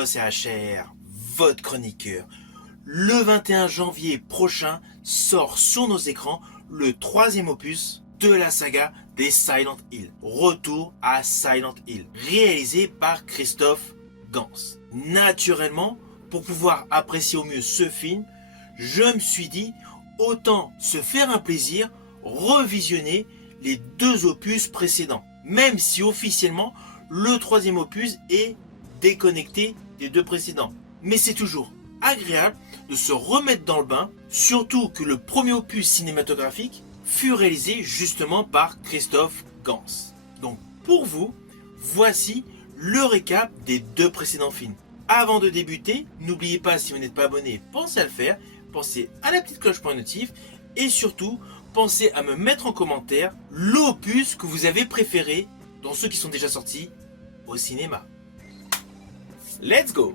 Yo, c'est HR, votre chroniqueur. Le 21 janvier prochain sort sur nos écrans le troisième opus de la saga des Silent Hill. Retour à Silent Hill, réalisé par Christophe Gans. Naturellement, pour pouvoir apprécier au mieux ce film, je me suis dit, autant se faire un plaisir, revisionner les deux opus précédents. Même si officiellement, le troisième opus est déconnecté des deux précédents. Mais c'est toujours agréable de se remettre dans le bain, surtout que le premier opus cinématographique fut réalisé justement par Christophe Gans. Donc pour vous, voici le récap des deux précédents films. Avant de débuter, n'oubliez pas, si vous n'êtes pas abonné, pensez à le faire, pensez à la petite cloche pour les notifs, et surtout, pensez à me mettre en commentaire l'opus que vous avez préféré dans ceux qui sont déjà sortis au cinéma. Let's go!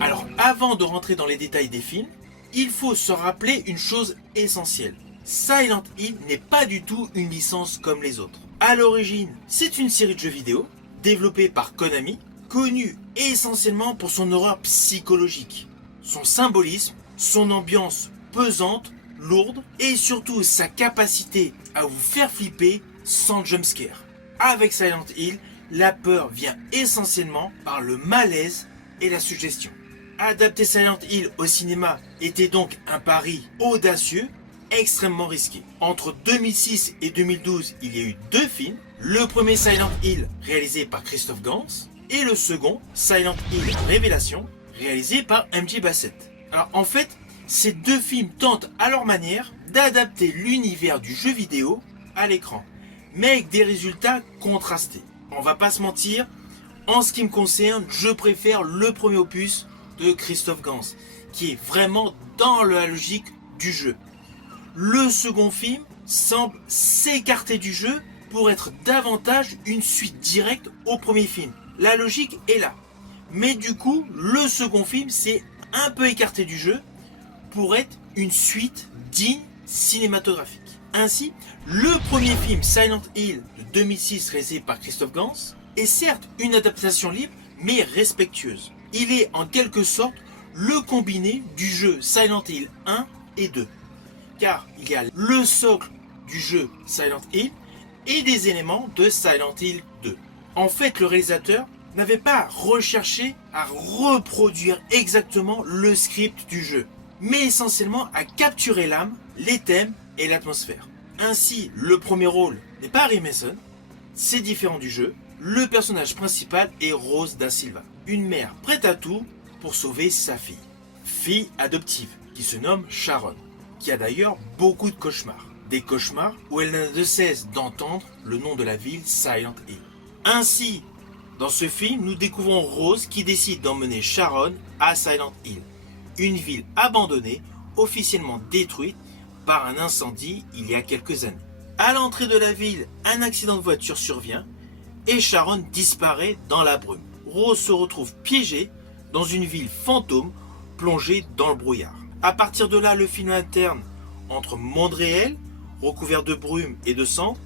Alors, avant de rentrer dans les détails des films, il faut se rappeler une chose essentielle. Silent Hill n'est pas du tout une licence comme les autres. À l'origine, c'est une série de jeux vidéo développée par Konami, connue essentiellement pour son horreur psychologique, son symbolisme, son ambiance pesante, lourde et surtout sa capacité à vous faire flipper sans jumpscare. Avec Silent Hill, la peur vient essentiellement par le malaise et la suggestion. Adapter Silent Hill au cinéma était donc un pari audacieux, extrêmement risqué. Entre 2006 et 2012, il y a eu deux films. Le premier Silent Hill, réalisé par Christophe Gans, et le second, Silent Hill Révélation, réalisé par MJ Bassett. Alors en fait, ces deux films tentent à leur manière d'adapter l'univers du jeu vidéo à l'écran, mais avec des résultats contrastés. On va pas se mentir, en ce qui me concerne, je préfère le premier opus de Christophe Gans, qui est vraiment dans la logique du jeu. Le second film semble s'écarter du jeu pour être davantage une suite directe au premier film. La logique est là. Mais du coup, le second film s'est un peu écarté du jeu pour être une suite digne cinématographique. Ainsi, le premier film Silent Hill de 2006 réalisé par Christophe Gans est certes une adaptation libre mais respectueuse. Il est en quelque sorte le combiné du jeu Silent Hill 1 et 2. Car il y a le socle du jeu Silent Hill et des éléments de Silent Hill 2. En fait, le réalisateur n'avait pas recherché à reproduire exactement le script du jeu, mais essentiellement à capturer l'âme, les thèmes et l'atmosphère. Ainsi, le premier rôle n'est pas Harry Mason, c'est différent du jeu. Le personnage principal est Rose da Silva, une mère prête à tout pour sauver sa fille adoptive, qui se nomme Sharon, qui a d'ailleurs beaucoup de cauchemars. Des cauchemars où elle n'a de cesse d'entendre le nom de la ville Silent Hill. Ainsi, dans ce film, nous découvrons Rose qui décide d'emmener Sharon à Silent Hill, une ville abandonnée, officiellement détruite par un incendie il y a quelques années. À l'entrée de la ville, un accident de voiture survient et Sharon disparaît dans la brume. Rose se retrouve piégée dans une ville fantôme plongée dans le brouillard. À partir de là, le film alterne entre monde réel, recouvert de brume et de cendres,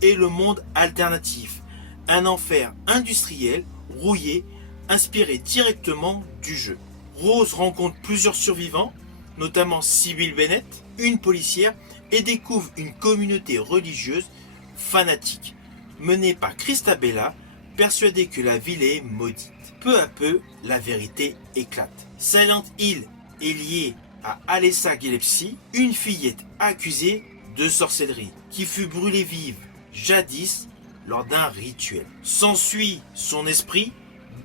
et le monde alternatif, un enfer industriel, rouillé, inspiré directement du jeu. Rose rencontre plusieurs survivants, notamment Sybil Bennett, une policière, et découvre une communauté religieuse fanatique, menée par Christabella, persuadée que la ville est maudite. Peu à peu, la vérité éclate. Silent Hill est lié à Alessa Gillespie, une fillette accusée de sorcellerie, qui fut brûlée vive jadis lors d'un rituel. S'ensuit son esprit,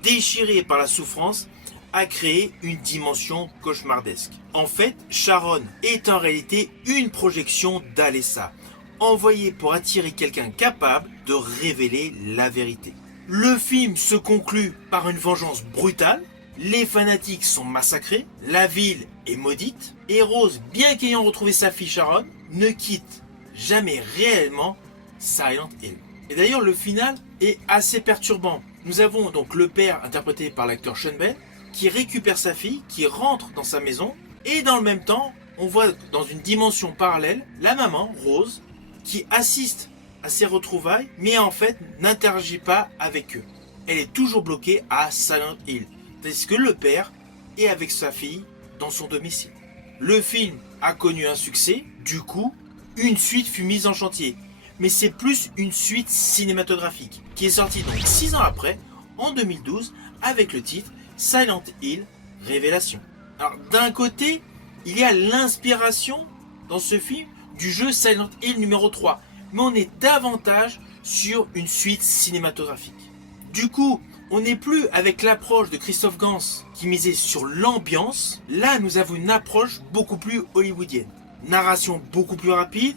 déchiré par la souffrance, a créé une dimension cauchemardesque. En fait, Sharon est en réalité une projection d'Alessa, envoyée pour attirer quelqu'un capable de révéler la vérité. Le film se conclut par une vengeance brutale, les fanatiques sont massacrés, la ville est maudite, et Rose, bien qu'ayant retrouvé sa fille Sharon, ne quitte jamais réellement Silent Hill. Et d'ailleurs, le final est assez perturbant. Nous avons donc le père, interprété par l'acteur Sean Penn, qui récupère sa fille, qui rentre dans sa maison, et dans le même temps, on voit dans une dimension parallèle la maman, Rose, qui assiste à ces retrouvailles, mais en fait n'interagit pas avec eux. Elle est toujours bloquée à Silent Hill, tandis que le père est avec sa fille dans son domicile. Le film a connu un succès, du coup, une suite fut mise en chantier. Mais c'est plus une suite cinématographique, qui est sortie donc 6 ans après, en 2012, avec le titre Silent Hill Révélation. Alors d'un côté, il y a l'inspiration dans ce film du jeu Silent Hill numéro 3, mais on est davantage sur une suite cinématographique. Du coup, on n'est plus avec l'approche de Christophe Gans qui misait sur l'ambiance. Là, nous avons une approche beaucoup plus hollywoodienne. Narration beaucoup plus rapide,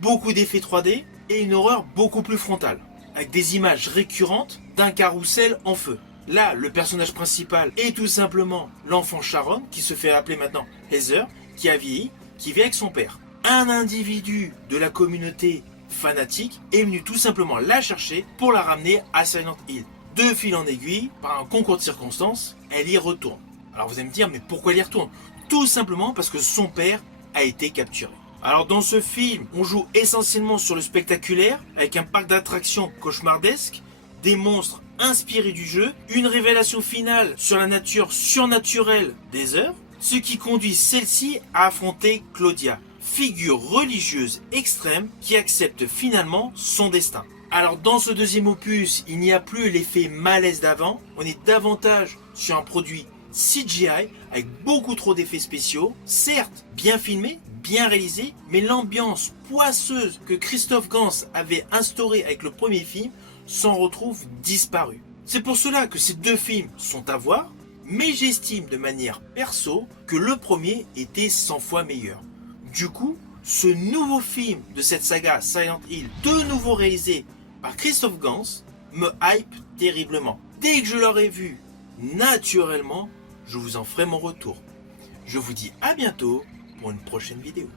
beaucoup d'effets 3D et une horreur beaucoup plus frontale, avec des images récurrentes d'un carrousel en feu. Là, le personnage principal est tout simplement l'enfant Sharon, qui se fait appeler maintenant Heather, qui a vieilli, qui vit avec son père. Un individu de la communauté fanatique est venu tout simplement la chercher pour la ramener à Silent Hill. De fil en aiguille, par un concours de circonstances, elle y retourne. Alors vous allez me dire, mais pourquoi elle y retourne? Tout simplement parce que son père a été capturé. Alors dans ce film, on joue essentiellement sur le spectaculaire, avec un parc d'attractions cauchemardesque, des monstres inspirés du jeu, une révélation finale sur la nature surnaturelle des heures, ce qui conduit celle-ci à affronter Claudia, figure religieuse extrême qui accepte finalement son destin. Alors dans ce deuxième opus, il n'y a plus l'effet malaise d'avant, on est davantage sur un produit CGI avec beaucoup trop d'effets spéciaux, certes bien filmé, bien réalisé, mais l'ambiance poisseuse que Christophe Gans avait instaurée avec le premier film s'en retrouve disparue. C'est pour cela que ces deux films sont à voir, mais j'estime de manière perso que le premier était 100 fois meilleur. Du coup, ce nouveau film de cette saga Silent Hill, de nouveau réalisé par Christophe Gans, me hype terriblement. Dès que je l'aurai vu, naturellement, je vous en ferai mon retour. Je vous dis à bientôt pour une prochaine vidéo.